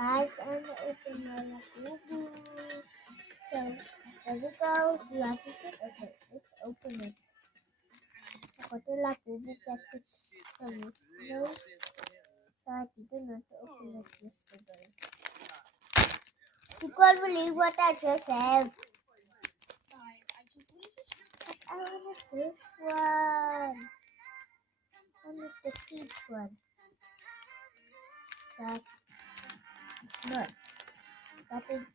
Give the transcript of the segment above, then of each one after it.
Guys, I'm open my Labubu. So, there we go. You want to sit? Okay, let's open it. I got the Labubu package from yesterday. So I didn't want to open it yesterday. You can't believe what I just have. I wanted this one. I wanted the peach one. But it's not. But it's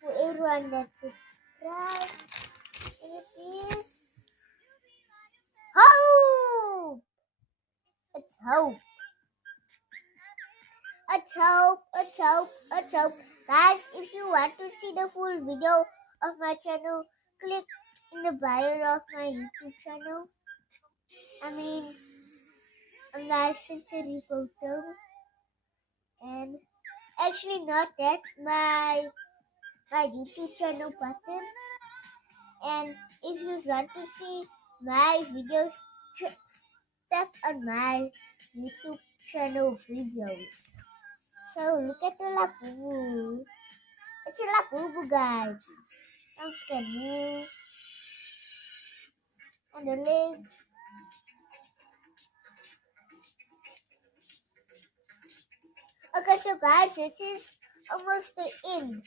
for everyone that subscribes. And it is hope. It's hope. It's hope. It's hope. It's hope. Guys, if you want to see the full video of my channel, click in the bio of my YouTube channel. I'm licensed to repost and actually not that my YouTube channel button. And if you want to see my videos, tap on my YouTube channel videos. So look at the Labubu. It's a Labubu, guys. Don't scan me. And the legs. Okay, so guys, this is almost the end.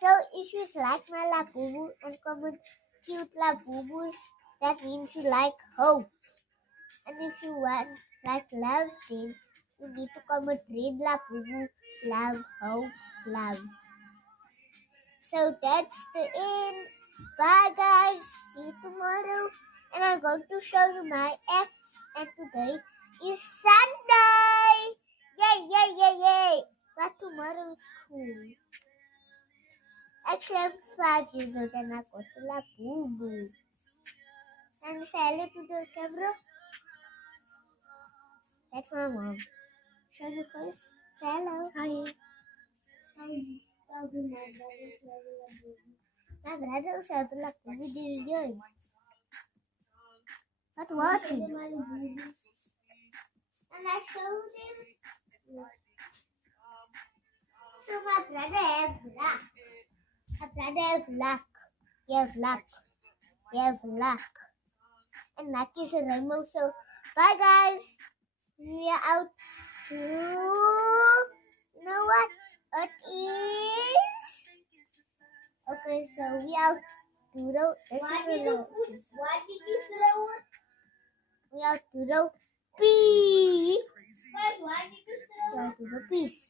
So if you like my Labubu and comment cute Labubus, that means you like hope. And if you want like love, then you need to comment red Labubu, love, hope, love. So that's the end. Bye guys. See you tomorrow. And I'm going to show you my apps. And today is Sunday. Yay, yay, yay, yay. But tomorrow is cool. Actually, I'm 5 years old and I got the Labubu. And say hello to the camera. That's my mom. Show you first. Say hello. Hi. Hi. My brother also has a Labubu video. Not watching. And I showed him. So my brother has luck. My brother has luck. He has luck. He has luck. And luck is a rainbow. So bye guys. We are out to, you know what it is? Okay, so we are to the, why did you throw it? We are to the peace. Why did you throw it? Peace.